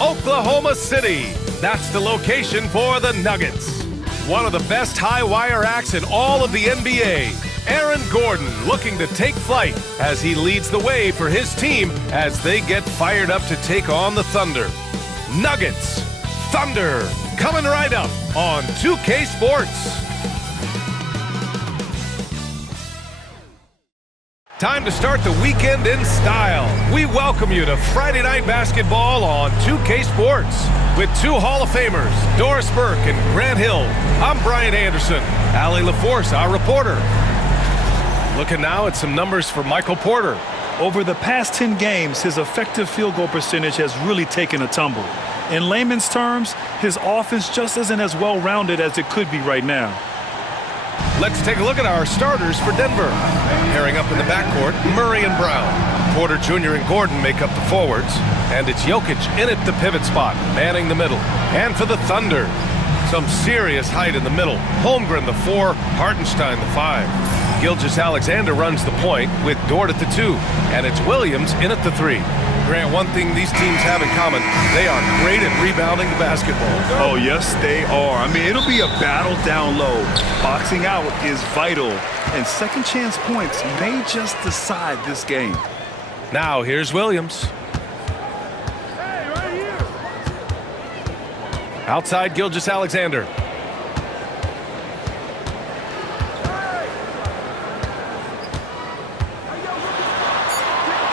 Oklahoma City. That's the location for the Nuggets. One of the best high-wire acts in all of the NBA. Aaron Gordon looking to take flight as he leads the way for his team as they get fired up to take on the Thunder. Nuggets, Thunder, coming right up on 2K Sports. Time to start the weekend in style. We welcome you to Friday Night Basketball on 2K Sports with two Hall of Famers, Doris Burke and Grant Hill. I'm Brian Anderson. Allie LaForce, our reporter. Looking now at some numbers for Michael Porter. Over the past 10 games, his effective field goal percentage has really taken a tumble. In layman's terms, his offense just isn't as well-rounded as it could be right now. Let's take a look at our starters for Denver. Pairing up in the backcourt, Murray and Brown. Porter Jr. and Gordon make up the forwards. And it's Jokic in at the pivot spot, manning the middle. And for the Thunder, some serious height in the middle. Holmgren the 4, Hartenstein the 5. Gilgeous-Alexander runs the point with Dort at the 2. And it's Williams in at the 3. Grant, one thing these teams have in common, they are great at rebounding the basketball. Oh, yes, they are. I mean, it'll be a battle down low. Boxing out is vital, and second chance points may just decide this game. Now, here's Williams. Outside Gilgeous-Alexander.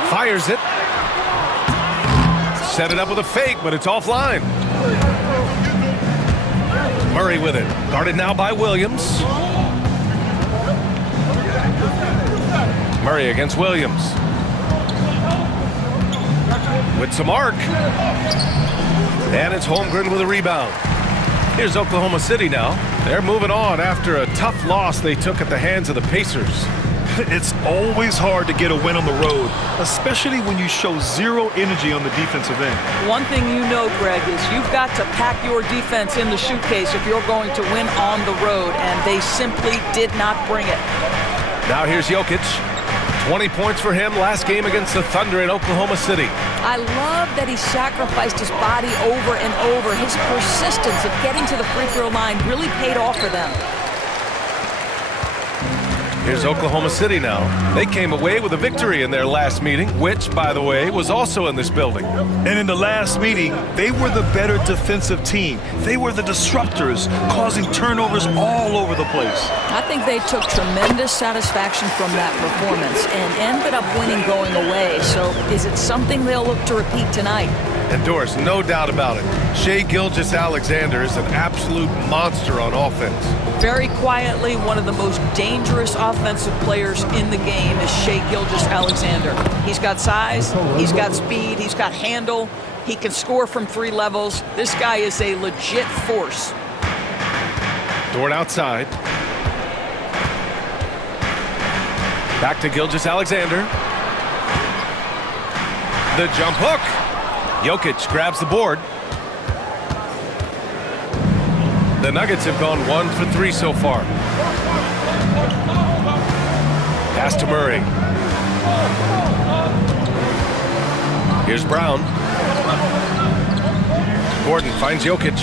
Fires it. Set it up with a fake, but it's offline. Murray with it. Guarded now by Williams. Murray against Williams. With some arc. And it's Holmgren with a rebound. Here's Oklahoma City now. They're moving on after a tough loss they took at the hands of the Pacers. It's always hard to get a win on the road, especially when you show zero energy on the defensive end. One thing you know, Greg, is you've got to pack your defense in the suitcase if you're going to win on the road, and they simply did not bring it. Now here's Jokic. 20 points for him last game against the Thunder in Oklahoma City. I love that he sacrificed his body over and over. His persistence of getting to the free throw line really paid off for them. Here's Oklahoma City now. They came away with a victory in their last meeting, which, by the way, was also in this building. And in the last meeting, they were the better defensive team. They were the disruptors, causing turnovers all over the place. I think they took tremendous satisfaction from that performance and ended up winning going away. So is it something they'll look to repeat tonight? And Doris, no doubt about it, Shai Gilgeous-Alexander is an absolute monster on offense. Very quietly, one of the most dangerous offensive players in the game is Shai Gilgeous-Alexander. He's got size, he's got speed, he's got handle, he can score from 3 levels. This guy is a legit force. Dort outside. Back to Gilgeous-Alexander. The jump hook. Jokic grabs the board. The Nuggets have gone 1 for 3 so far. Pass to Murray. Here's Brown. Gordon finds Jokic.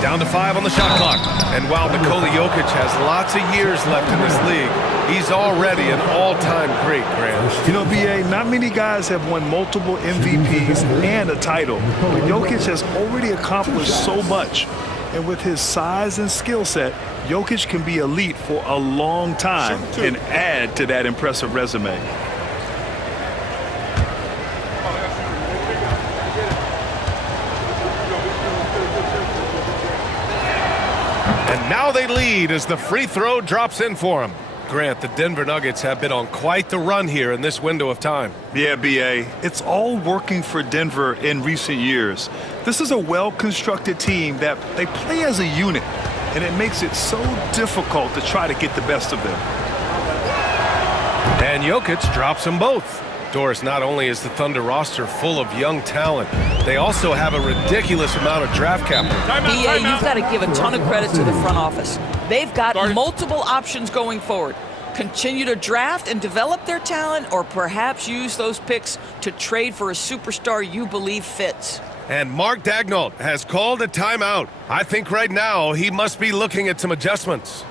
Down to 5 on the shot clock. And while Nikola Jokic has lots of years left in this league, he's already an all-time great, Grant. You know, B.A., not many guys have won multiple MVPs and a title. But Jokic has already accomplished so much. And with his size and skill set, Jokic can be elite for a long time and add to that impressive resume. And now they lead as the free throw drops in for him. Grant, the Denver Nuggets have been on quite the run here in this window of time. Yeah, B.A., it's all working for Denver in recent years. This is a well-constructed team that they play as a unit, and it makes it so difficult to try to get the best of them. And Jokic drops them both. Doris, not only is the Thunder roster full of young talent, they also have a ridiculous amount of draft capital. BA, you've got to give a ton of credit to the front office. They've got multiple options going forward. Continue to draft and develop their talent, or perhaps use those picks to trade for a superstar you believe fits. And Mark Daigneault has called a timeout. I think right now he must be looking at some adjustments.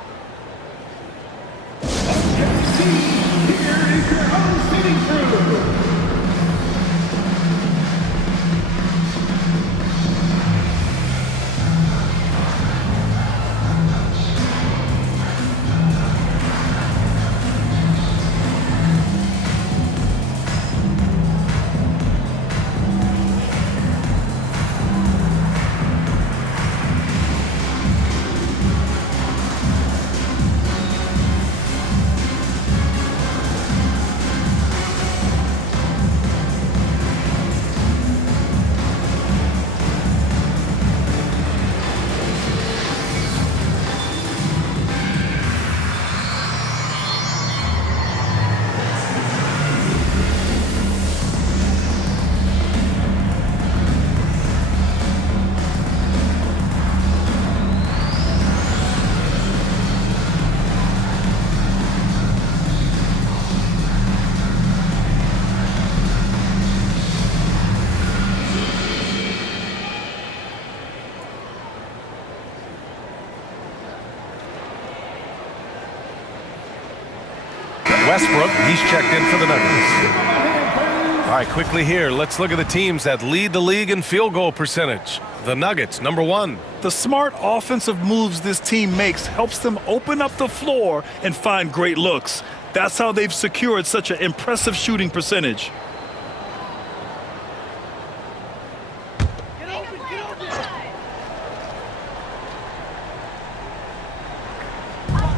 Westbrook, he's checked in for the Nuggets. All right, quickly here, let's look at the teams that lead the league in field goal percentage. The Nuggets, number 1. The smart offensive moves this team makes helps them open up the floor and find great looks. That's how they've secured such an impressive shooting percentage.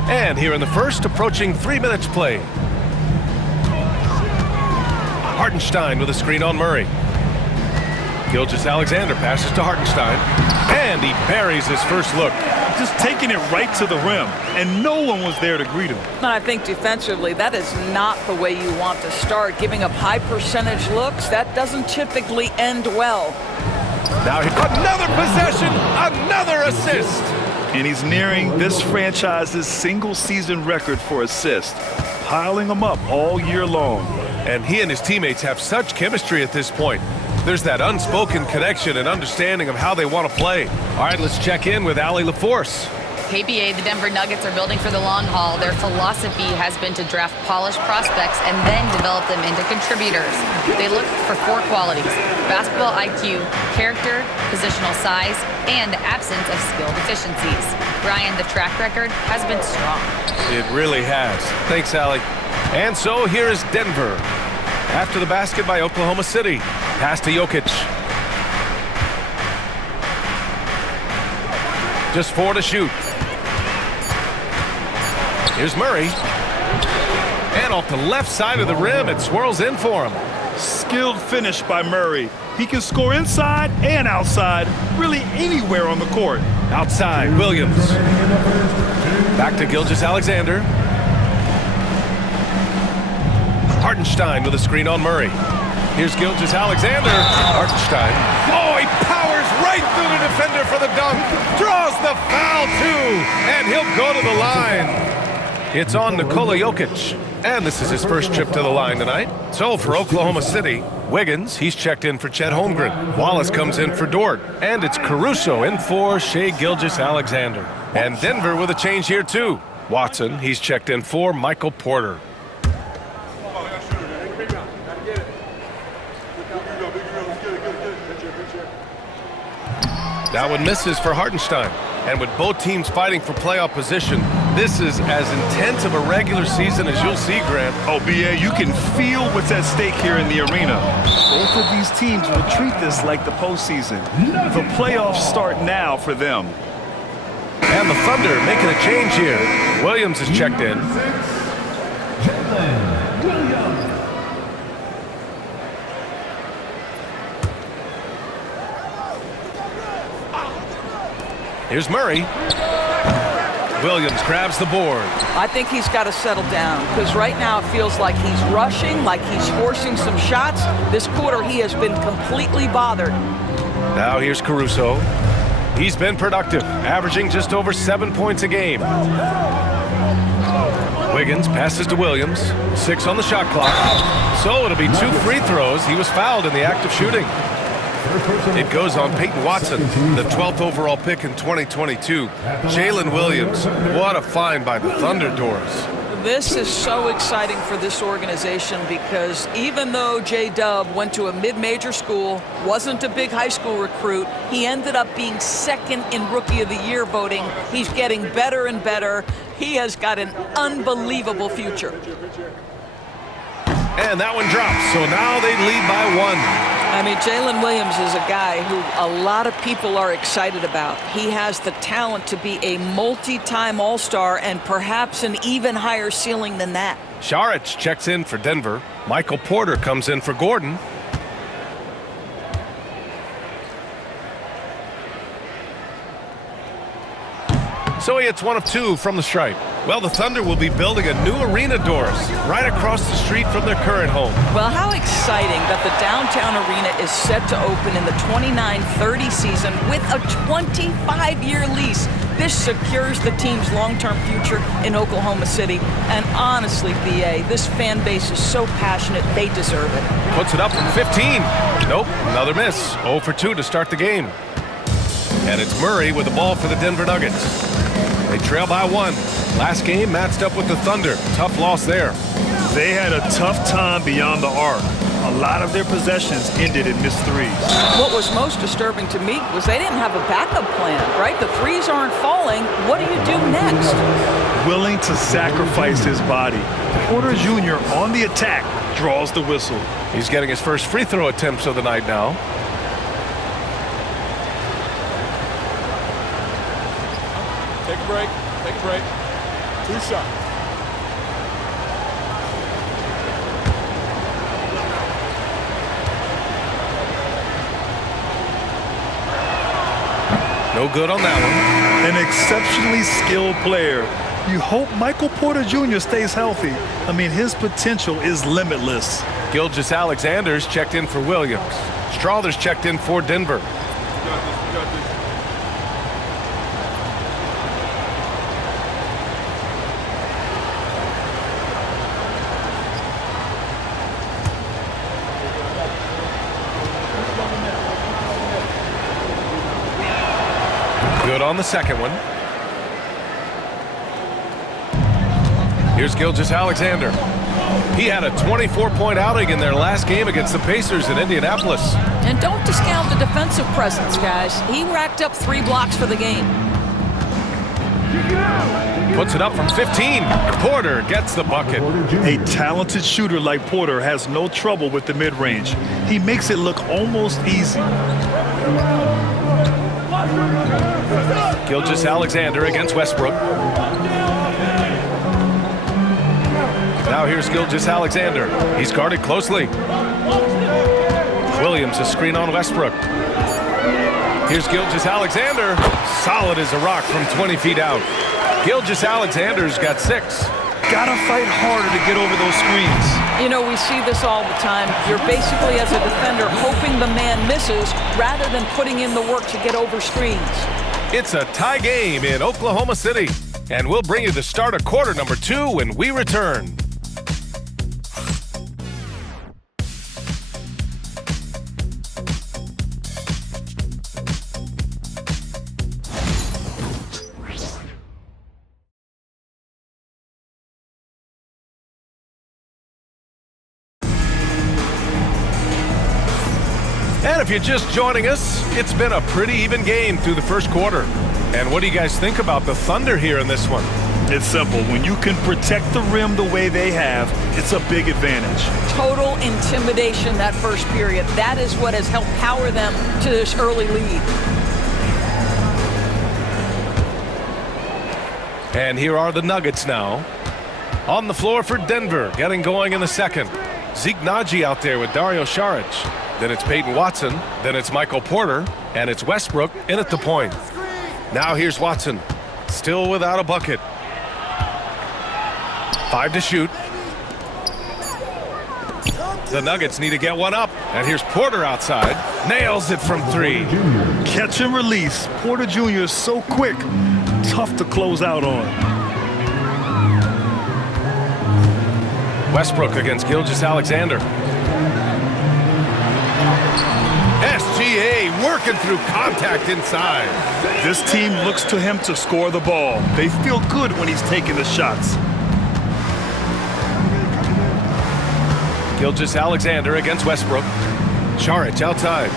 And here in the first, approaching 3 minutes play. Hartenstein with a screen on Murray. Gilgeous-Alexander passes to Hartenstein. And he buries his first look. Just taking it right to the rim, and no one was there to greet him. And I think defensively, that is not the way you want to start. Giving up high percentage looks, that doesn't typically end well. Now another possession, another assist. And he's nearing this franchise's single-season record for assists, piling them up all year long. And he and his teammates have such chemistry at this point. There's that unspoken connection and understanding of how they want to play. All right, let's check in with Allie LaForce. KBA, the Denver Nuggets are building for the long haul. Their philosophy has been to draft polished prospects and then develop them into contributors. They look for 4 qualities: basketball IQ, character, positional size, and absence of skill deficiencies. Brian, the track record has been strong. It really has. Thanks, Allie. And so here is Denver. After the basket by Oklahoma City. Pass to Jokic. Just 4 to shoot. Here's Murray. And off the left side of the rim, it swirls in for him. Skilled finish by Murray. He can score inside and outside, really anywhere on the court. Outside, Williams. Back to Gilgeous-Alexander. Hartenstein with a screen on Murray. Here's Gilgeous-Alexander. Hartenstein. Oh, he powers right through the defender for the dunk. Draws the foul, too. And he'll go to the line. It's on Nikola Jokic. And this is his first trip to the line tonight. So for Oklahoma City, Wiggins, he's checked in for Chet Holmgren. Wallace comes in for Dort. And it's Caruso in for Shai Gilgeous-Alexander. And Denver with a change here, too. Watson, he's checked in for Michael Porter. That one misses for Hartenstein. And with both teams fighting for playoff position, this is as intense of a regular season as you'll see, Grant. Oh, B.A., you can feel what's at stake here in the arena. Both of these teams will treat this like the postseason. The playoffs start now for them. And the Thunder making a change here. Williams is checked in. Here's Murray. Williams grabs the board. I think he's got to settle down because right now it feels like he's rushing, like he's forcing some shots. This quarter he has been completely bothered. Now here's Caruso. He's been productive, averaging just over 7 points a game. Wiggins passes to Williams. 6 on the shot clock. So it'll be 2 free throws. He was fouled in the act of shooting. It goes on Peyton Watson, the 12th overall pick in 2022. Jalen Williams, what a find by the Thunder Doors. This is so exciting for this organization because even though J-Dub went to a mid-major school, wasn't a big high school recruit, he ended up being second in Rookie of the Year voting. He's getting better and better. He has got an unbelievable future. And that one drops, so now they lead by 1. I mean, Jalen Williams is a guy who a lot of people are excited about. He has the talent to be a multi-time All-Star and perhaps an even higher ceiling than that. Šarić checks in for Denver. Michael Porter comes in for Gordon. So he hits 1 of 2 from the stripe. Well, the Thunder will be building a new arena, Doors, right across the street from their current home. Well, how exciting that the downtown arena is set to open in the 29-30 season with a 25-year lease. This secures the team's long-term future in Oklahoma City. And honestly, BA, this fan base is so passionate, they deserve it. Puts it up from 15. Nope, another miss. 0 for 2 to start the game. And it's Murray with the ball for the Denver Nuggets. They trail by 1. Last game matched up with the Thunder. Tough loss there. They had a tough time beyond the arc. A lot of their possessions ended in missed threes. What was most disturbing to me was they didn't have a backup plan, right? The threes aren't falling. What do you do next? Willing to sacrifice his body. Porter Jr. on the attack draws the whistle. He's getting his first free throw attempts of the night now. Take a break. Take a break. 2 shots. No good on that one. An exceptionally skilled player. You hope Michael Porter Jr. stays healthy. I mean, his potential is limitless. Gilgeous-Alexander's checked in for Williams. Strawther's checked in for Denver. Good on the second one. Here's Gilgeous-Alexander. He had a 24-point outing in their last game against the Pacers in Indianapolis. And don't discount the defensive presence, guys. He racked up 3 blocks for the game. Puts it up from 15. Porter gets the bucket. A talented shooter like Porter has no trouble with the mid-range. He makes it look almost easy. Gilgeous-Alexander against Westbrook. Now here's Gilgeous-Alexander. He's guarded closely. Williams a screen on Westbrook. Here's Gilgeous-Alexander. Solid as a rock from 20 feet out. Gilgeous-Alexander's got 6. Gotta fight harder to get over those screens. You know, we see this all the time. You're basically, as a defender, hoping the man misses rather than putting in the work to get over screens. It's a tie game in Oklahoma City. And we'll bring you the start of quarter number 2 when we return. And if you're just joining us, it's been a pretty even game through the first quarter. And what do you guys think about the Thunder here in this one? It's simple. When you can protect the rim the way they have, it's a big advantage. Total intimidation that first period. That is what has helped power them to this early lead. And here are the Nuggets now. On the floor for Denver, getting going in the second. Zeke Naji out there with Dario Šarić. Then it's Peyton Watson. Then it's Michael Porter. And it's Westbrook in at the point. Now here's Watson. Still without a bucket. 5 to shoot. The Nuggets need to get one up. And here's Porter outside. Nails it from 3. Catch and release. Porter Jr. is so quick. Tough to close out on. Westbrook against Gilgeous-Alexander. SGA working through contact inside. This team looks to him to score the ball. They feel good when he's taking the shots. Gilgeous-Alexander against Westbrook. Saric outside.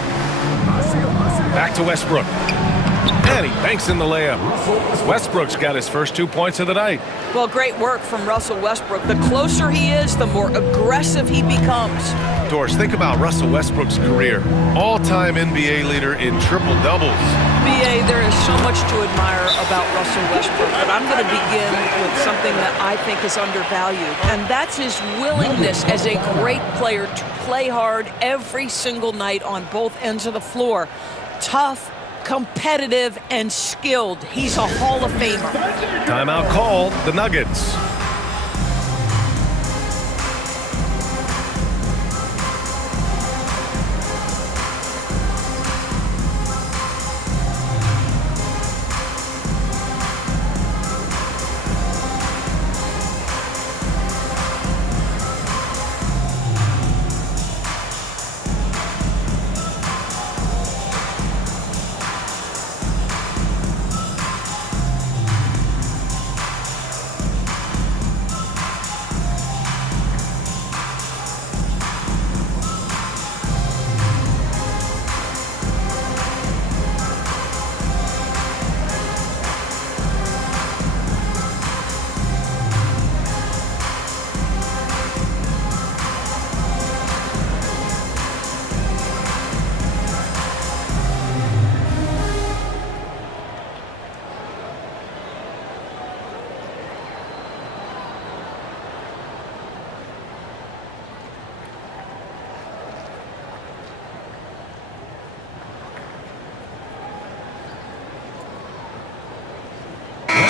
Back to Westbrook. And he banks in the layup. Westbrook's got his first 2 points of the night. Well, great work from Russell Westbrook. The closer he is, the more aggressive he becomes. Doris, think about Russell Westbrook's career. All-time NBA leader in triple-doubles. BA, there is so much to admire about Russell Westbrook, but I'm going to begin with something that I think is undervalued, and that's his willingness as a great player to play hard every single night on both ends of the floor. Tough, competitive, and skilled. He's a Hall of Famer. Timeout called, the Nuggets.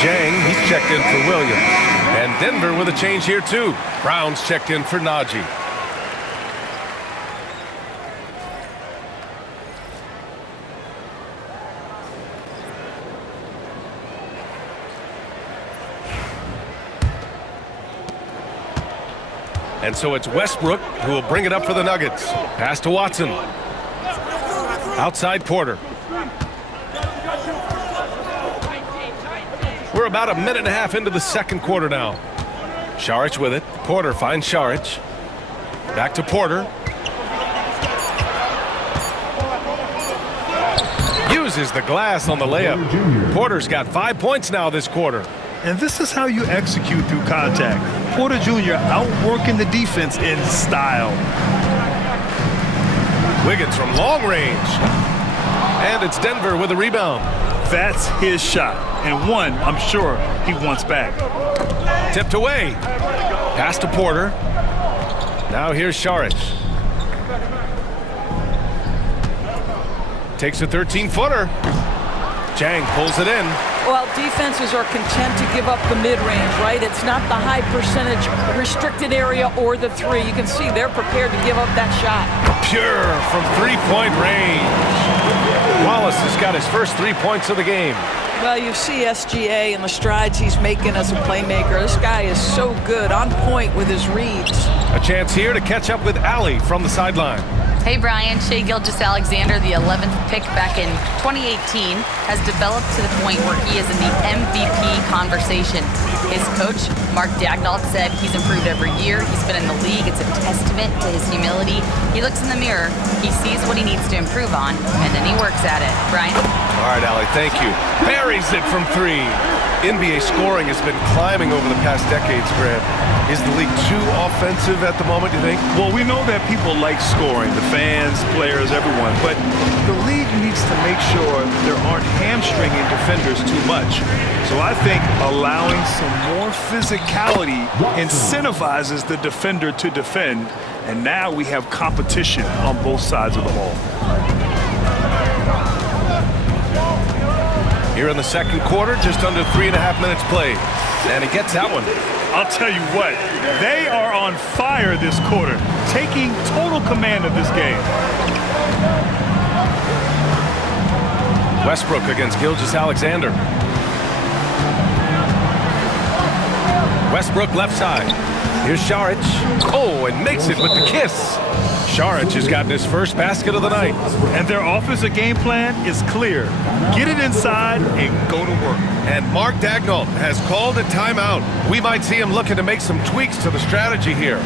Jang, he's checked in for Williams. And Denver with a change here too. Brown's checked in for Naji. And so it's Westbrook who will bring it up for the Nuggets. Pass to Watson. Outside Porter. We're about a minute and a half into the second quarter now. Saric with it. Porter finds Saric. Back to Porter. Uses the glass on the layup. Porter's got 5 points now this quarter. And this is how you execute through contact. Porter Jr. outworking the defense in style. Wiggins from long range. And it's Denver with a rebound. That's his shot, and one I'm sure he wants back. Tipped away. Pass to Porter. Now here's Saric. Takes a 13-footer. Jang pulls it in. Well, defenses are content to give up the mid-range, right? It's not the high percentage restricted area or the three. You can see they're prepared to give up that shot. Pure from three-point range. Wallace has got his first 3 points of the game. Well, you see SGA and the strides he's making as a playmaker. This guy is so good, on point with his reads. A chance here to catch up with Allie from the sideline. Hey, Brian. Shai Gilgeous-Alexander, the 11th pick back in 2018, has developed to the point where he is in the MVP conversation. His coach, Mark Daigneault, said he's improved every year. He's been in the league. It's a testament to his humility. He looks in the mirror, he sees what he needs to improve on, and then he works at it. Brian? All right, Allie, thank you. Buries it from three. NBA scoring has been climbing over the past decades, Grant. Is the league too offensive at the moment, do you think? Well, we know that people like scoring, the fans, players, everyone, but the league needs to make sure there aren't hamstringing defenders too much. So I think allowing some more physicality incentivizes the defender to defend, and now we have competition on both sides of the ball. Here in the second quarter, just under 3.5 minutes played. And he gets that one. I'll tell you what, they are on fire this quarter, taking total command of this game. Westbrook against Gilgeous-Alexander. Westbrook left side. Here's Saric. Oh, and makes it with the kiss. Saric has gotten his first basket of the night. And their offensive game plan is clear. Get it inside and go to work. And Mark Daigneault has called a timeout. We might see him looking to make some tweaks to the strategy here.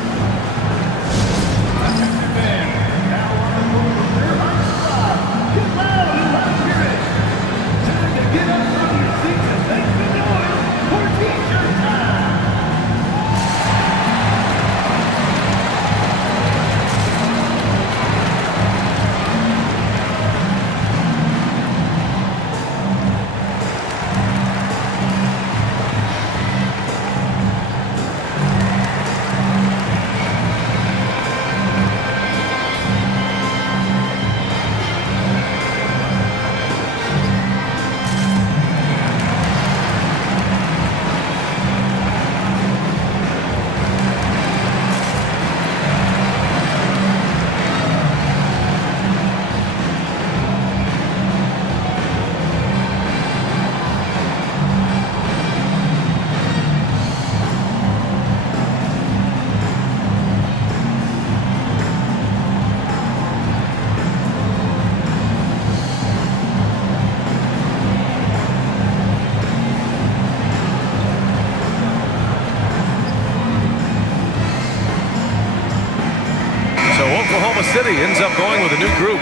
Oklahoma City ends up going with a new group.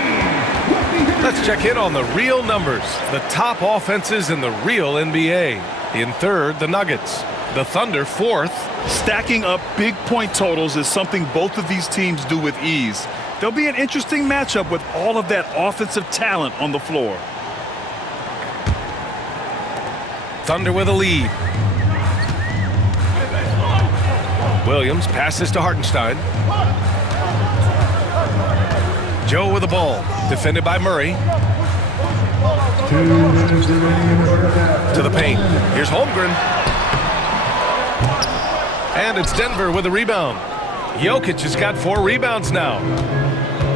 Let's check in on the real numbers. The top offenses in the real NBA. In third, the Nuggets. The Thunder, fourth. Stacking up big point totals is something both of these teams do with ease. There'll be an interesting matchup with all of that offensive talent on the floor. Thunder with a lead. Williams passes to Hartenstein. Joe with the ball, defended by Murray. To the paint. Here's Holmgren. And it's Denver with a rebound. Jokic has got 4 rebounds now.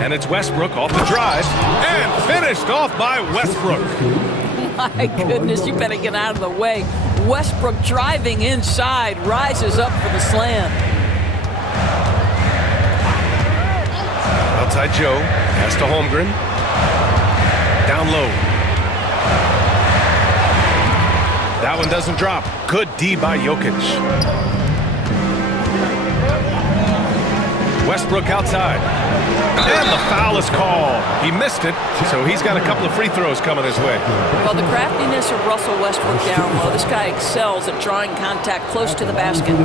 And it's Westbrook off the drive. And finished off by Westbrook. My goodness, you better get out of the way. Westbrook driving inside, rises up for the slam. Outside Joe, pass to Holmgren. Down low. That one doesn't drop. Good D by Jokic. Westbrook outside. And the foul is called. He missed it, so he's got a couple of free throws coming his way. Well, the craftiness of Russell Westbrook down low. This guy excels at drawing contact close to the basket.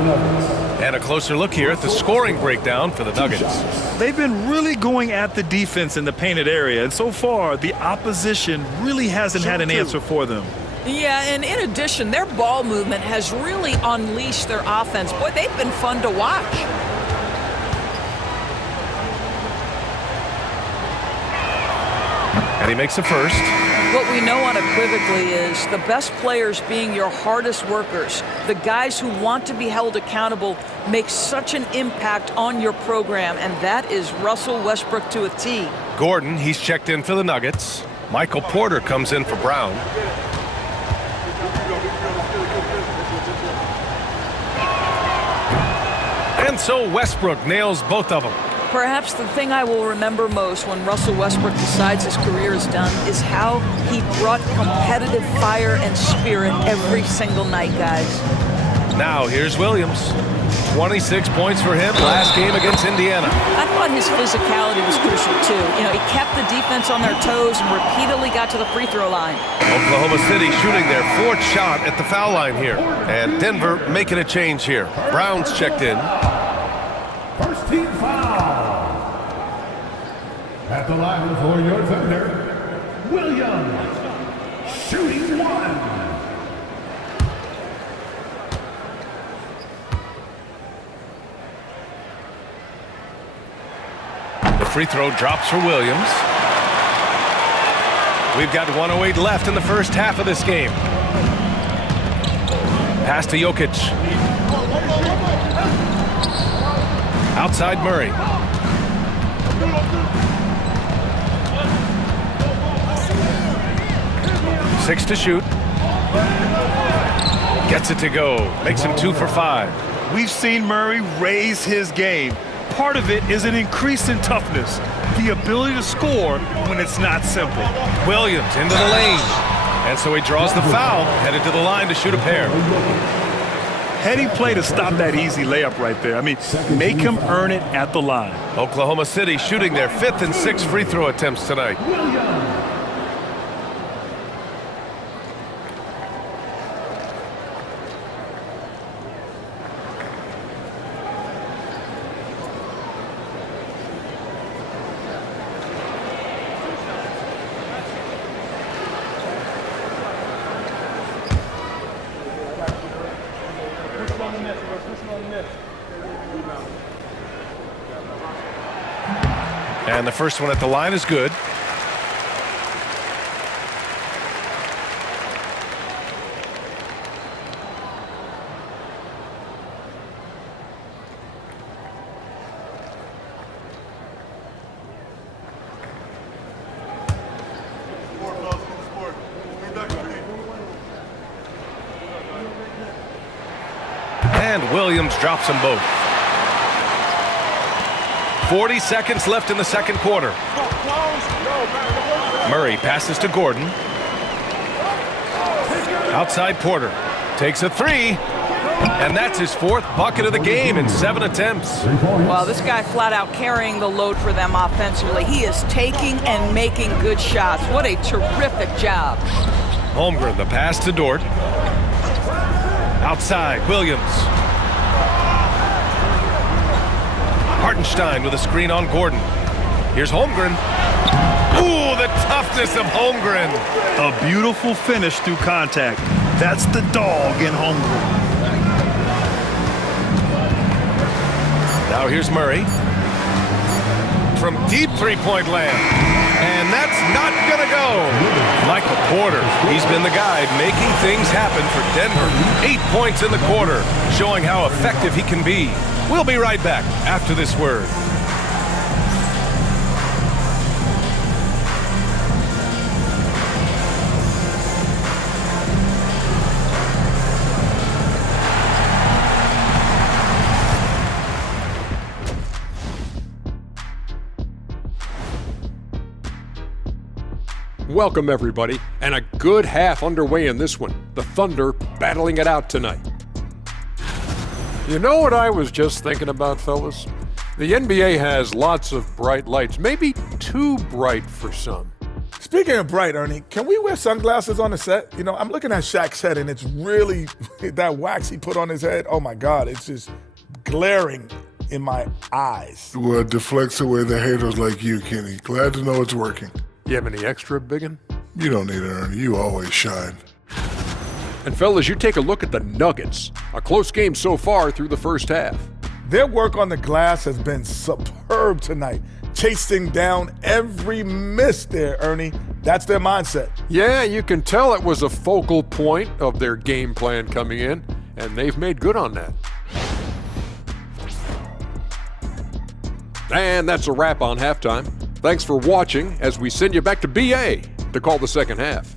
And a closer look here at the scoring breakdown for the Nuggets. They've been really going at the defense in the painted area, and so far the opposition really hasn't had an answer for them. Yeah, and in addition, their ball movement has really unleashed their offense. Boy, they've been fun to watch. And he makes a first. What we know unequivocally is the best players being your hardest workers, the guys who want to be held accountable, make such an impact on your program, and that is Russell Westbrook to a T. Gordon, he's checked in for the Nuggets. Michael Porter comes in for Brown. And so Westbrook nails both of them. Perhaps the thing I will remember most when Russell Westbrook decides his career is done is how he brought competitive fire and spirit every single night, guys. Now here's Williams. 26 points for him last game against Indiana. I thought his physicality was crucial, too. You know, he kept the defense on their toes and repeatedly got to the free throw line. Oklahoma City shooting their 4th shot at the foul line here. And Denver making a change here. Brown's checked in. First team foul. At the line for your Thunder, Williams, shooting 1. The free throw drops for Williams. We've got 1:08 left in the first half of this game. Pass to Jokic. Outside Murray. Six to shoot. Gets it to go. Makes him 2 for 5. We've seen Murray raise his game, part of it is an increase in toughness, the ability to score when it's not simple. Williams into the lane. And so he draws the foul, headed to the line to shoot a pair. Heady play to stop that easy layup right there. I mean, make him earn it at the line. Oklahoma City shooting their 5th and 6th free throw attempts tonight. And the first one at the line is good. And Williams drops them both. 40 seconds left in the second quarter. Murray passes to Gordon. Outside Porter. Takes a three. And that's his 4th bucket of the game in 7 attempts. Well, this guy flat out carrying the load for them offensively. He is taking and making good shots. What a terrific job. Holmgren, the pass to Dort. Outside, Williams. Hartenstein with a screen on Gordon. Here's Holmgren. Ooh, the toughness of Holmgren. A beautiful finish through contact. That's the dog in Holmgren. Now here's Murray. From deep three-point land. And that's not going to go. Michael Porter, he's been the guy making things happen for Denver. 8 points in the quarter, showing how effective he can be. We'll be right back after this word. Welcome, everybody, and a good half underway in this one. The Thunder battling it out tonight. You know what I was just thinking about, fellas? The NBA has lots of bright lights, maybe too bright for some. Speaking of bright, Ernie, can we wear sunglasses on the set? You know, I'm looking at Shaq's head, and it's really that wax he put on his head. Oh, my God, it's just glaring in my eyes. Well, it deflects away the haters like you, Kenny. Glad to know it's working. You have any extra, biggin? You don't need it, Ernie. You always shine. And fellas, you take a look at the Nuggets. A close game so far through the first half. Their work on the glass has been superb tonight, chasing down every miss there, Ernie. That's their mindset. Yeah, you can tell it was a focal point of their game plan coming in, and they've made good on that. And that's a wrap on halftime. Thanks for watching as we send you back to BA to call the second half.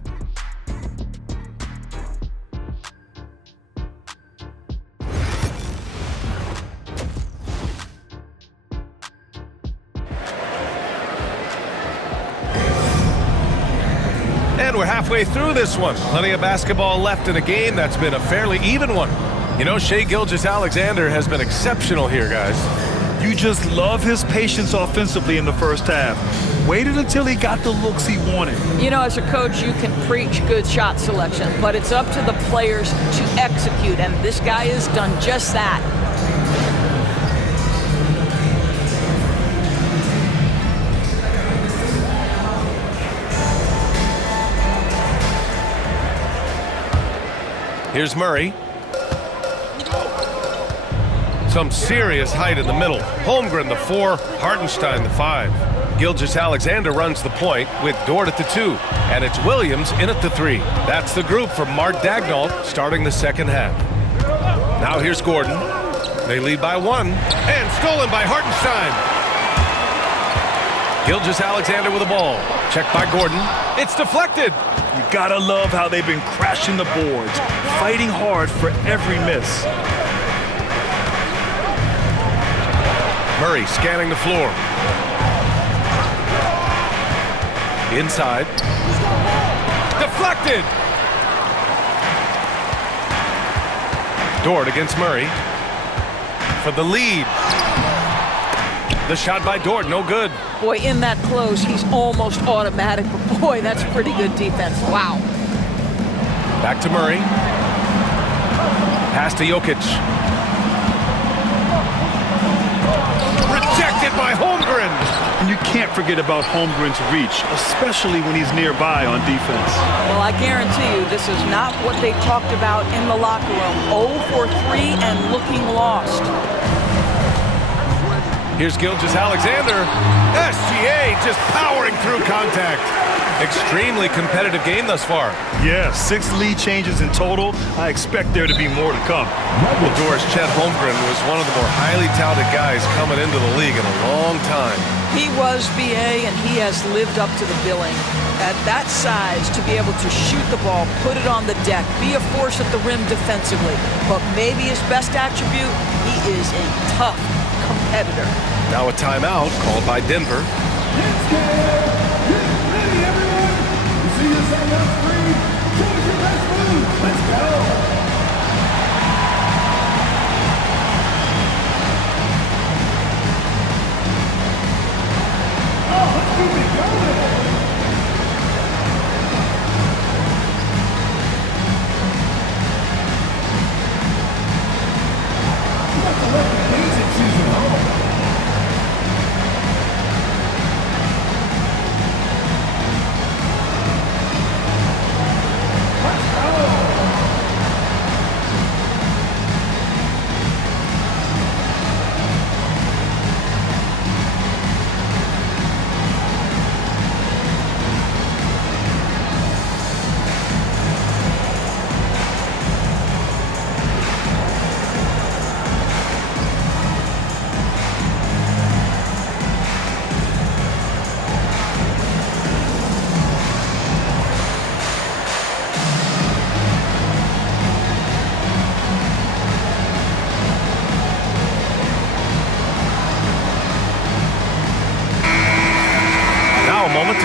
And we're halfway through this one. Plenty of basketball left in a game that's been a fairly even one. You know, Shai Gilgeous-Alexander has been exceptional here, guys. You just love his patience offensively in the first half. Waited until he got the looks he wanted. You know, as a coach, you can preach good shot selection, but it's up to the players to execute, and this guy has done just that. Here's Murray. Some serious height in the middle. Holmgren, the 4, Hartenstein, the 5. Gilgeous-Alexander runs the point with Dort at the 2. And it's Williams in at the 3. That's the group from Mark Daigneault starting the second half. Now here's Gordon. They lead by 1. And stolen by Hartenstein. Gilgeous-Alexander with the ball. Checked by Gordon. It's deflected. You gotta love how they've been crashing the boards, fighting hard for every miss. Murray scanning the floor. Inside. Deflected. Dort against Murray for the lead. The shot by Dort, no good. Boy, in that close, he's almost automatic, but boy, that's pretty good defense. Wow. Back to Murray. Pass to Jokic. Rejected by Holmgren. And you can't forget about Holmgren's reach, especially when he's nearby on defense. Well, I guarantee you this is not what they talked about in the locker room. 0 for 3 and looking lost. Here's Gilgeous-Alexander. SGA just powering through contact. Extremely competitive game thus far. Yeah, 6 lead changes in total. I expect there to be more to come. Well, Doris, Chet Holmgren was one of the more highly touted guys coming into the league in a long time. He was BA, and he has lived up to the billing. At that size, to be able to shoot the ball, put it on the deck, be a force at the rim defensively. But maybe his best attribute, he is a tough competitor. Now a timeout called by Denver. Let's go! Oh, let's keep it going! You have to let the basics season home.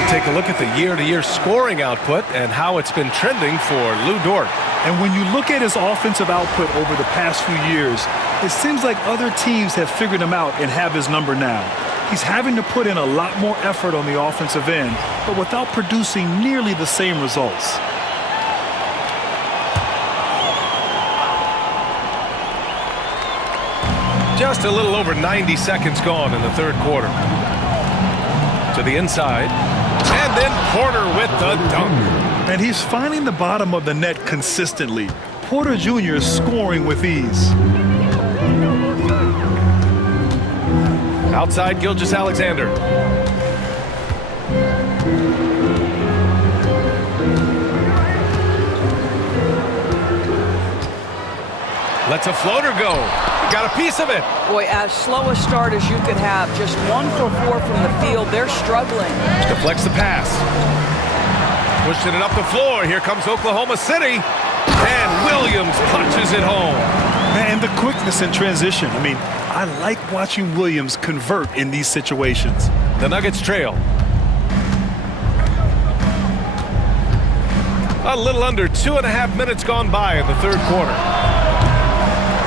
Take a look at the year-to-year scoring output and how it's been trending for Lou Dort. And when you look at his offensive output over the past few years, it seems like other teams have figured him out and have his number now. He's having to put in a lot more effort on the offensive end, but without producing nearly the same results. Just a little over 90 seconds gone in the third quarter. To the inside. And then Porter with the dunk. And he's finding the bottom of the net consistently. Porter Jr. is scoring with ease. Outside Gilgeous-Alexander. Lets a floater go. Got a piece of it. Boy, as slow a start as you could have, just 1 for 4 from the field. They're struggling. Deflects the pass. Pushing it up the floor. Here comes Oklahoma City. And Williams punches it home. And the quickness in transition. I mean, I like watching Williams convert in these situations. The Nuggets trail. A little under 2.5 minutes gone by in the third quarter.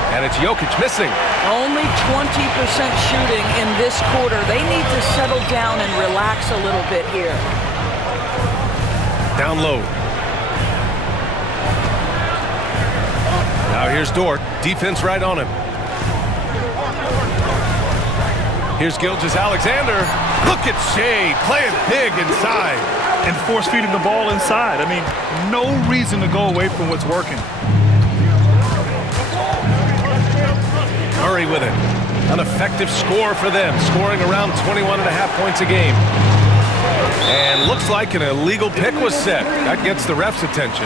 And it's Jokic missing. Only 20% shooting in this quarter. They need to settle down and relax a little bit here. Down low. Now here's Dort. Defense right on him. Here's Gilgeous-Alexander. Look at Shea playing big inside. And force-feeding the ball inside. I mean, no reason to go away from what's working. Murray with it. An effective score for them, scoring around 21.5 points a game. And looks like an illegal pick was set. That gets the ref's attention.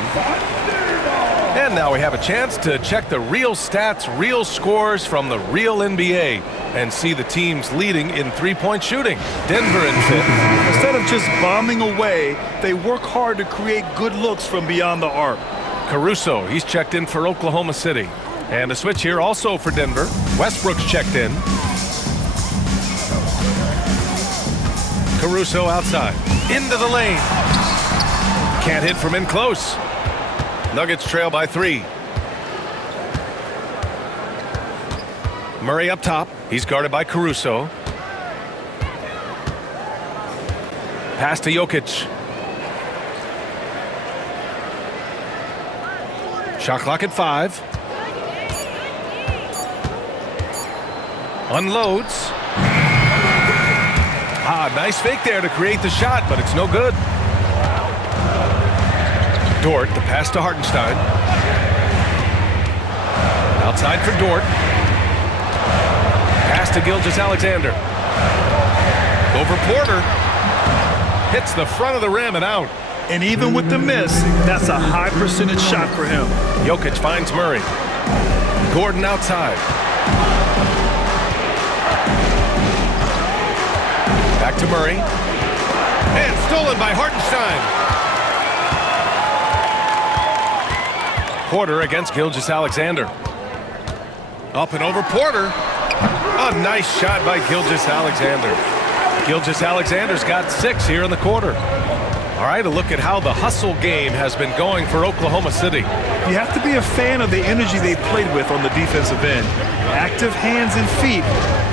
And now we have a chance to check the real stats, real scores from the real NBA and see the teams leading in three-point shooting. Denver in fifth. Instead of just bombing away, they work hard to create good looks from beyond the arc. Caruso, he's checked in for Oklahoma City. And a switch here also for Denver. Westbrook's checked in. Caruso outside. Into the lane. Can't hit from in close. Nuggets trail by 3. Murray up top. He's guarded by Caruso. Pass to Jokic. Shot clock at 5. Unloads. Nice fake there to create the shot, but it's no good. Dort, the pass to Hartenstein. Outside for Dort. Pass to Gilgeous-Alexander. Over Porter. Hits the front of the rim and out. And even with the miss, that's a high percentage shot for him. Jokic finds Murray. Gordon outside. Back to Murray. And stolen by Hartenstein. Porter against Gilgeous-Alexander. Up and over Porter. A nice shot by Gilgeous-Alexander. Gilgeous-Alexander's got 6 here in the quarter. All right, a look at how the hustle game has been going for Oklahoma City. You have to be a fan of the energy they've played with on the defensive end. Active hands and feet,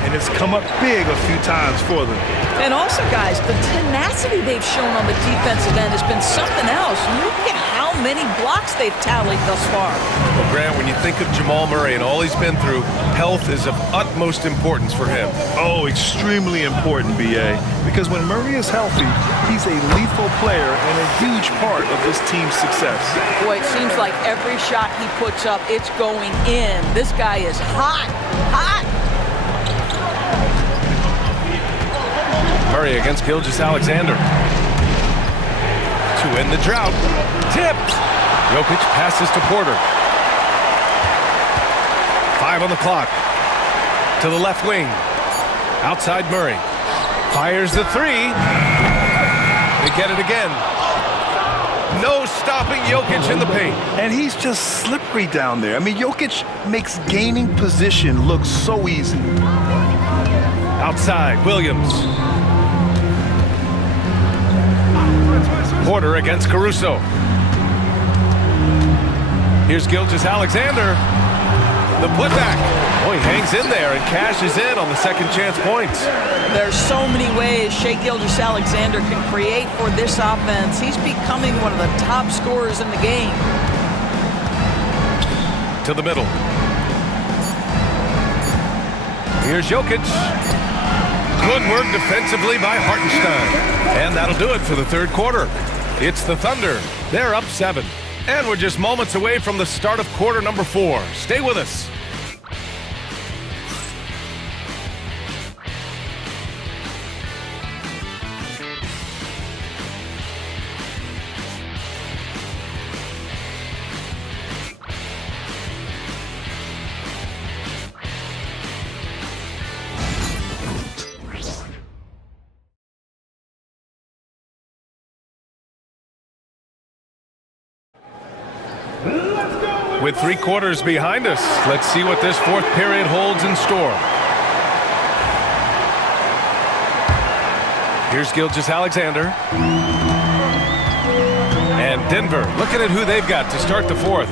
and it's come up big a few times for them. And also, guys, the tenacity they've shown on the defensive end has been something else. Look at how many blocks they've tallied thus far. Well, Grant, when you think of Jamal Murray and all he's been through, health is of utmost importance for him. Oh, extremely important, B.A. Because when Murray is healthy, he's a lethal player and a huge part of this team's success. Boy, it seems like every shot he puts up, it's going in. This guy is hot, hot. Murray against Gilgeous-Alexander. To end the drought. Tipped. Jokic passes to Porter. 5 on the clock. To the left wing. Outside Murray. Fires the 3. They get it again. No stopping Jokic in the paint. And he's just slippery down there. I mean, Jokic makes gaining position look so easy. Outside, Williams. Porter against Caruso. Here's Gilgeous-Alexander. The putback. Oh, he hangs in there and cashes in on the second chance points. There's so many ways Shai Gilgeous-Alexander can create for this offense. He's becoming one of the top scorers in the game. To the middle. Here's Jokic. Good work defensively by Hartenstein. And that'll do it for the third quarter. It's the Thunder. They're up 7. And we're just moments away from the start of quarter number 4. Stay with us. With 3 quarters behind us, let's see what this fourth period holds in store. Here's Gilgeous-Alexander. And Denver, looking at who they've got to start the fourth.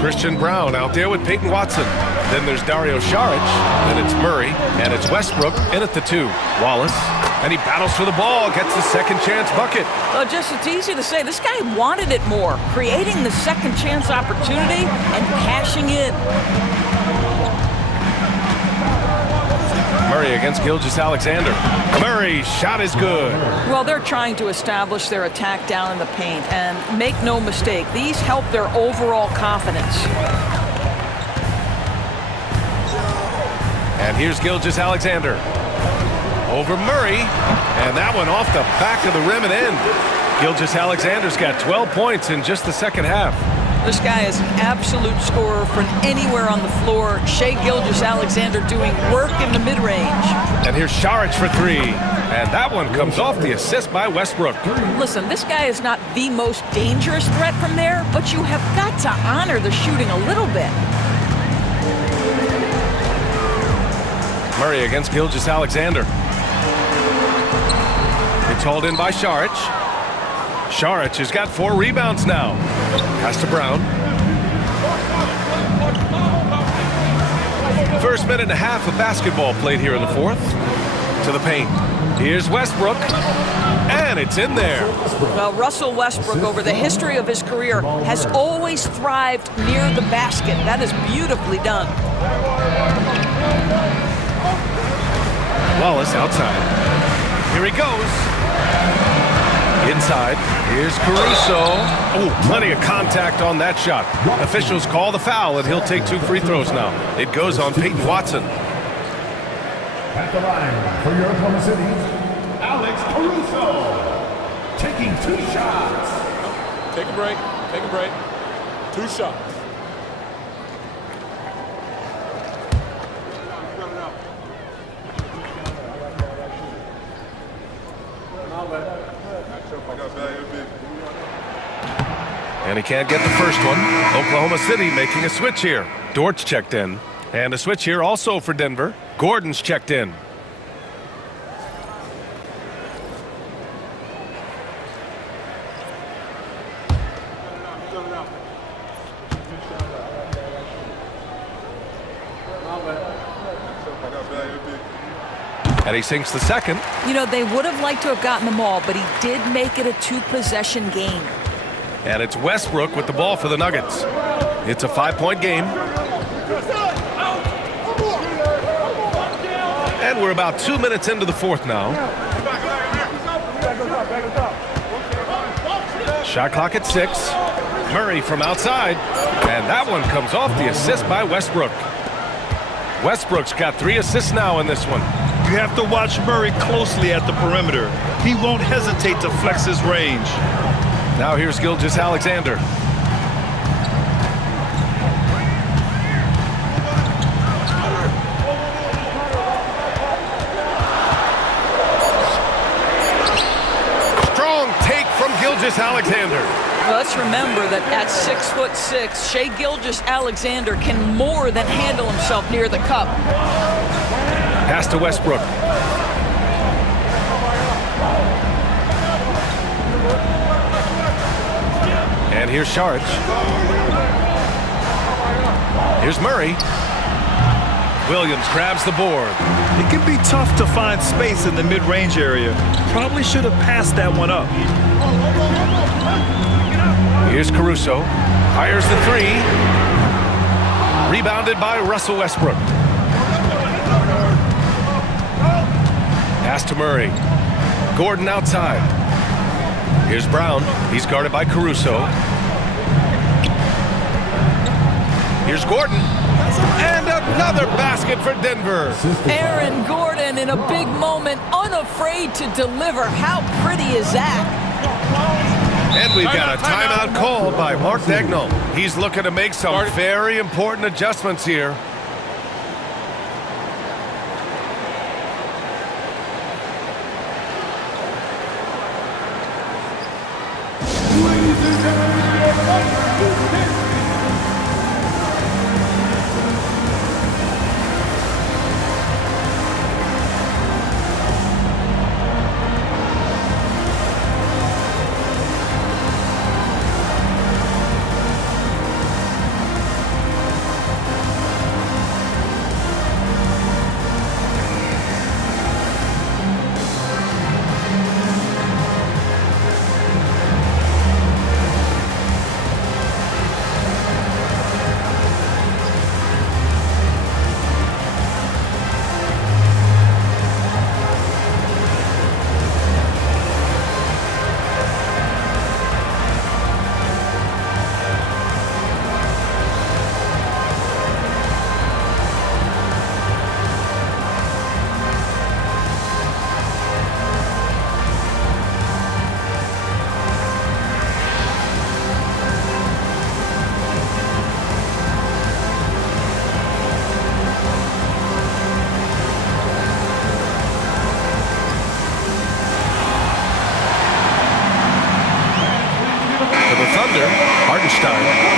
Christian Braun out there with Peyton Watson. Then there's Dario Saric. Then it's Murray. And it's Westbrook in at the 2. Wallace. And he battles for the ball, gets the second chance bucket. Well, it's easy to say. This guy wanted it more, creating the second chance opportunity and cashing in. Murray against Gilgeous-Alexander. Murray, shot is good. Well, they're trying to establish their attack down in the paint, and make no mistake, these help their overall confidence. And here's Gilgeous-Alexander. Over Murray, and that one off the back of the rim and in. Gilgeous-Alexander's got 12 points in just the second half. This guy is an absolute scorer from anywhere on the floor. Shai Gilgeous-Alexander doing work in the mid-range. And here's Saric for 3. And that one comes off the assist by Westbrook. Listen, this guy is not the most dangerous threat from there, but you have got to honor the shooting a little bit. Murray against Gilgeous-Alexander. It's hauled in by Šarić. Šarić has got 4 rebounds now. Pass to Brown. First minute and a half of basketball played here in the fourth. To the paint. Here's Westbrook. And it's in there. Well, Russell Westbrook, over the history of his career, has always thrived near the basket. That is beautifully done. Wallace outside. Here he goes. Inside. Here's Caruso. Oh, plenty of contact on that shot. Officials call the foul, and he'll take 2 free throws now. It goes on Peyton Watson. At the line for your Oklahoma City, Alex Caruso. Taking 2 shots. Take a break. Take a break. 2 shots. And he can't get the first one. Oklahoma City making a switch here. Dortch checked in. And a switch here also for Denver. Gordon's checked in. And he sinks the second. You know, they would have liked to have gotten them all, but he did make it a 2-possession game. And it's Westbrook with the ball for the Nuggets. It's a 5-point game. And we're about 2 minutes into the fourth now. Shot clock at 6. Murray from outside. And that one comes off the assist by Westbrook. Westbrook's got 3 assists now in this one. You have to watch Murray closely at the perimeter. He won't hesitate to flex his range. Now here's Gilgeous-Alexander. Strong take from Gilgeous-Alexander. Well, let's remember that at 6'6", Shai Gilgeous-Alexander can more than handle himself near the cup. Pass to Westbrook. And here's Šarić. Here's Murray. Williams grabs the board. It can be tough to find space in the mid-range area. Probably should have passed that one up. Here's Caruso. Fires the 3. Rebounded by Russell Westbrook. Pass to Murray. Gordon outside. Here's Brown. He's guarded by Caruso. Here's Gordon. And another basket for Denver. Aaron Gordon in a big moment, unafraid to deliver. How pretty is that? And we've got a timeout called by Mark Daigneault. He's looking to make some very important adjustments here.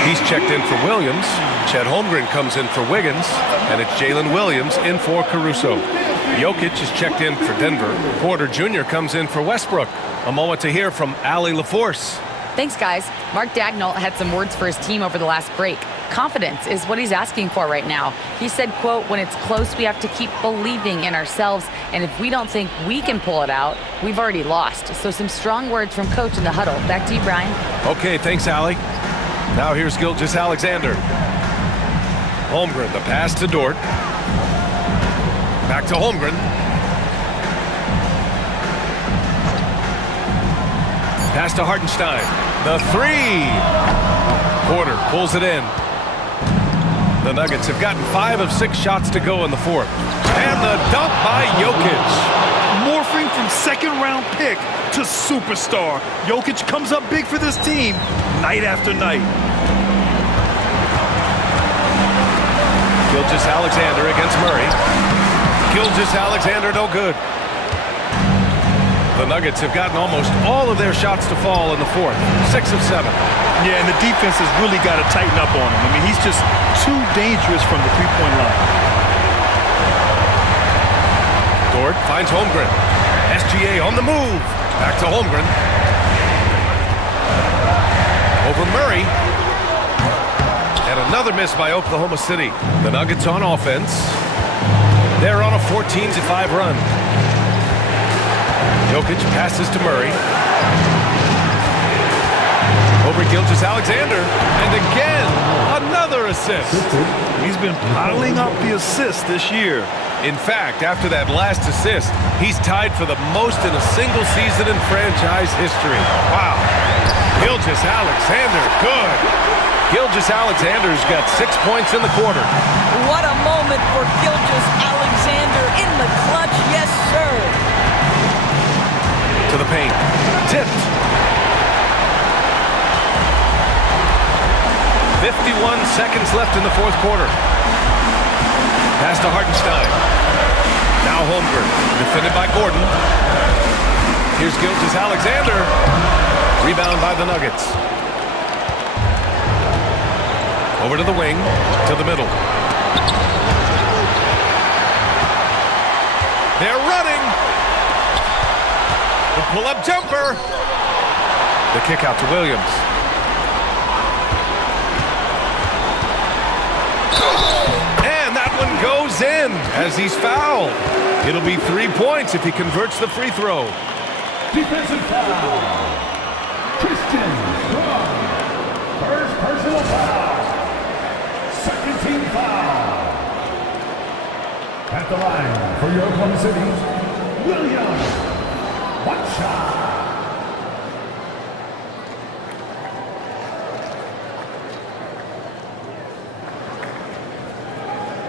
He's checked in for Williams. Chet Holmgren comes in for Wiggins. And it's Jalen Williams in for Caruso. Jokic is checked in for Denver. Porter Jr. comes in for Westbrook. A moment to hear from Allie LaForce. Thanks, guys. Mark Dagnall had some words for his team over the last break. Confidence is what he's asking for right now. He said, quote, when it's close, we have to keep believing in ourselves. And if we don't think we can pull it out, we've already lost. So some strong words from coach in the huddle. Back to you, Brian. Okay, thanks, Allie. Now here's Gilgeous-Alexander. Holmgren, the pass to Dort. Back to Holmgren. Pass to Hartenstein. The three. Porter pulls it in. The Nuggets have gotten 5 of 6 shots to go in the fourth. And the dunk by Jokic. Morphing from second-round pick to superstar. Jokic comes up big for this team night after night. Gilgeous-Alexander against Murray. Gilgeous-Alexander no good. The Nuggets have gotten almost all of their shots to fall in the fourth. 6 of 7. Yeah, and the defense has really got to tighten up on him. I mean, he's just too dangerous from the three-point line. Dort finds Holmgren. SGA on the move. Back to Holmgren. Over Murray. And another miss by Oklahoma City. The Nuggets on offense. They're on a 14-5 run. Jokic passes to Murray. Over Gilgeous-Alexander. And again, another assist. He's been piling up the assists this year. In fact, after that last assist, he's tied for the most in a single season in franchise history. Wow. Gilgeous-Alexander, good. Gilgeous-Alexander's got 6 points in the quarter. What a moment for Gilgeous-Alexander in the clutch. Yes, sir. To the paint. Tipped. 51 seconds left in the fourth quarter. Pass to Hartenstein. Now Holmgren. Defended by Gordon. Here's Gilgeous-Alexander. Rebound by the Nuggets. Over to the wing. To the middle. They're running. The pull-up jumper. The kick out to Williams. And that one goes in as he's fouled. It'll be 3 points if he converts the free throw. Defensive foul. Christian Strong. First personal foul. Second team foul. At the line for your Oklahoma City, Williams. One shot.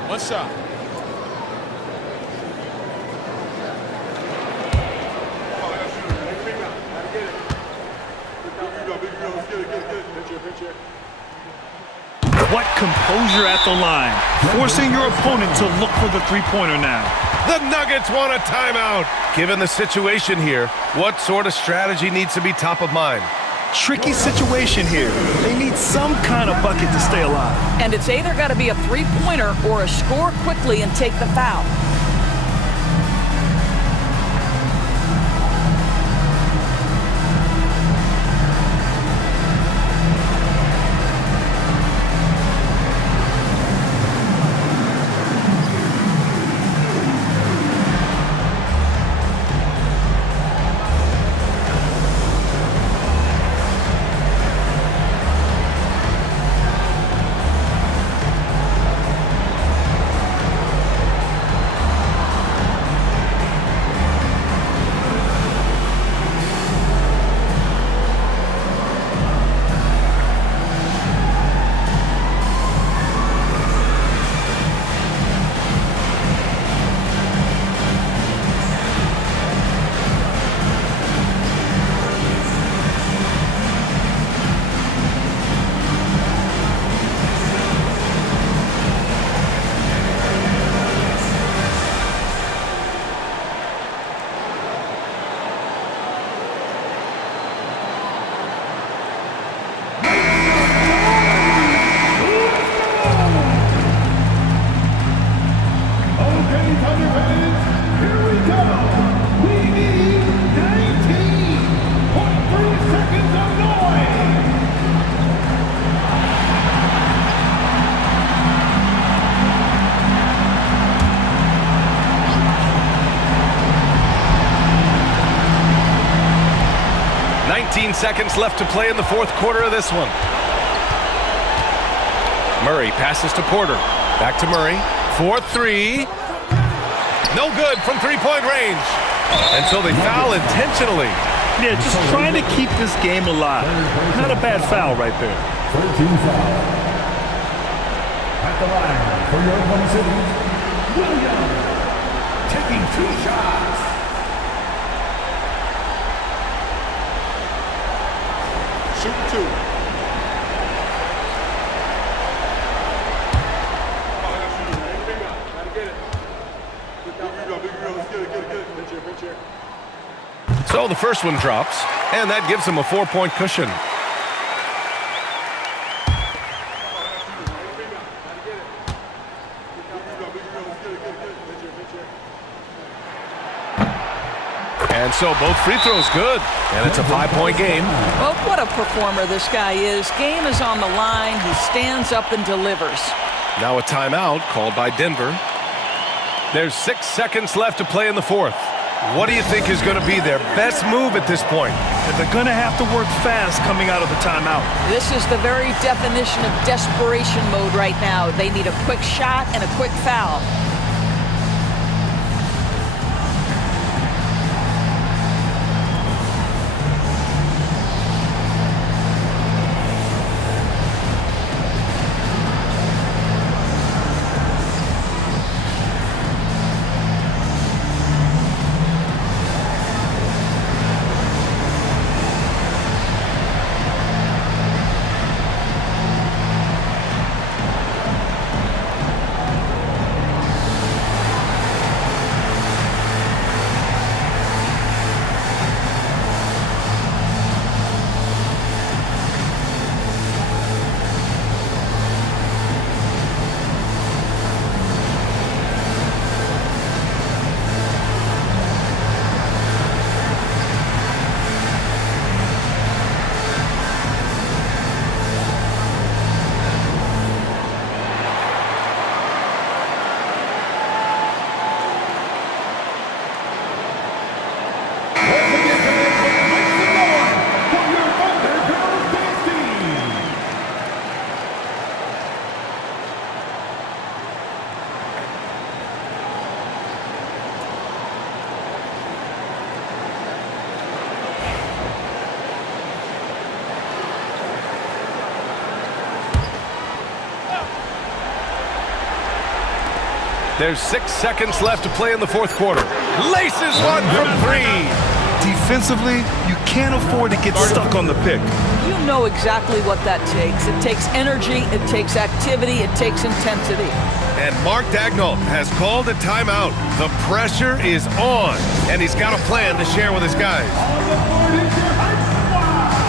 One shot. What composure at the line, forcing your opponent to look for the three-pointer now. The Nuggets want a timeout. Given the situation here, what sort of strategy needs to be top of mind? Tricky situation here. They need some kind of bucket to stay alive. And it's either got to be a three-pointer or a score quickly and take the foul. 15 seconds left to play in the fourth quarter of this one. Murray passes to Porter. Back to Murray. 4-3. No good from three-point range. And so they foul intentionally. Yeah, just trying to keep this game alive. Not a bad foul right there. 13 foul. At the line for your Oklahoma City, Williams taking 2 shots. Shoot 2. So the first one drops, and that gives him a 4-point cushion. And so both free throws good, and it's a 5-point game. Well, what a performer this guy is. Game is on the line. He stands up and delivers. Now a timeout called by Denver. There's 6 seconds left to play in the fourth. What do you think is going to be their best move at this point? And they're going to have to work fast coming out of the timeout. This is the very definition of desperation mode right now. They need a quick shot and a quick foul. There's 6 seconds left to play in the fourth quarter. Laces one from 3. Defensively, you can't afford to get stuck on the pick. You know exactly what that takes. It takes energy, it takes activity, it takes intensity. And Mark Daigneault has called a timeout. The pressure is on, and he's got a plan to share with his guys. On the board is your high squad.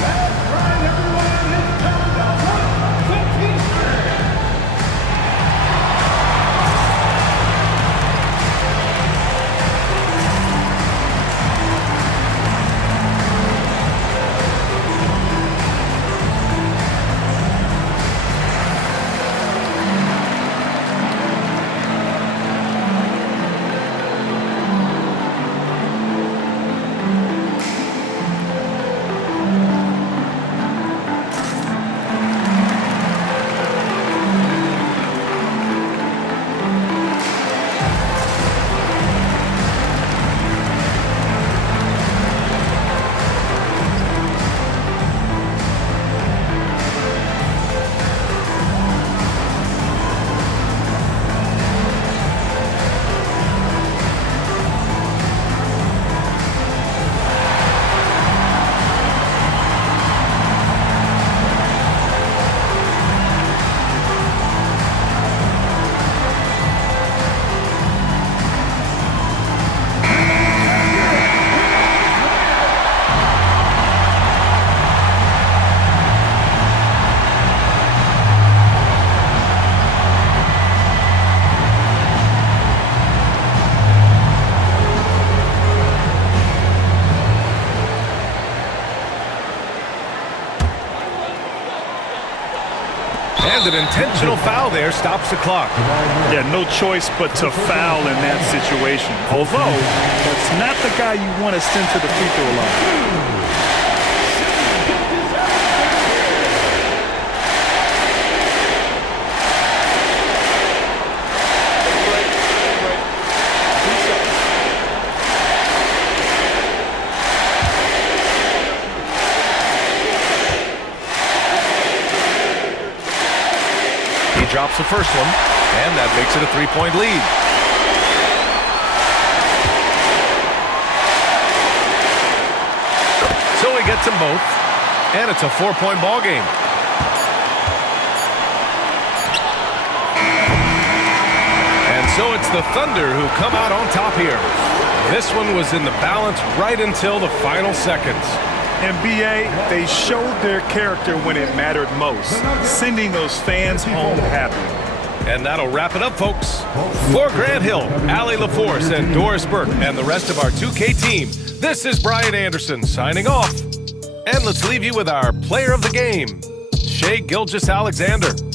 That's right, everyone. It's time to put the t-shirt. And an intentional foul there stops the clock. Yeah, no choice but to foul in that situation. Although, that's not the guy you want to send to the free throw line. drops the first one, and that makes it a 3-point lead. So he gets them both, and it's a 4-point ball game. And so it's the Thunder who come out on top here. This one was in the balance right until the final seconds. And BA, they showed their character when it mattered most, sending those fans home happy. And that'll wrap it up, folks. For Grant Hill, Allie LaForce, and Doris Burke, and the rest of our 2K team, this is Brian Anderson signing off. And let's leave you with our player of the game, Shai Gilgeous-Alexander.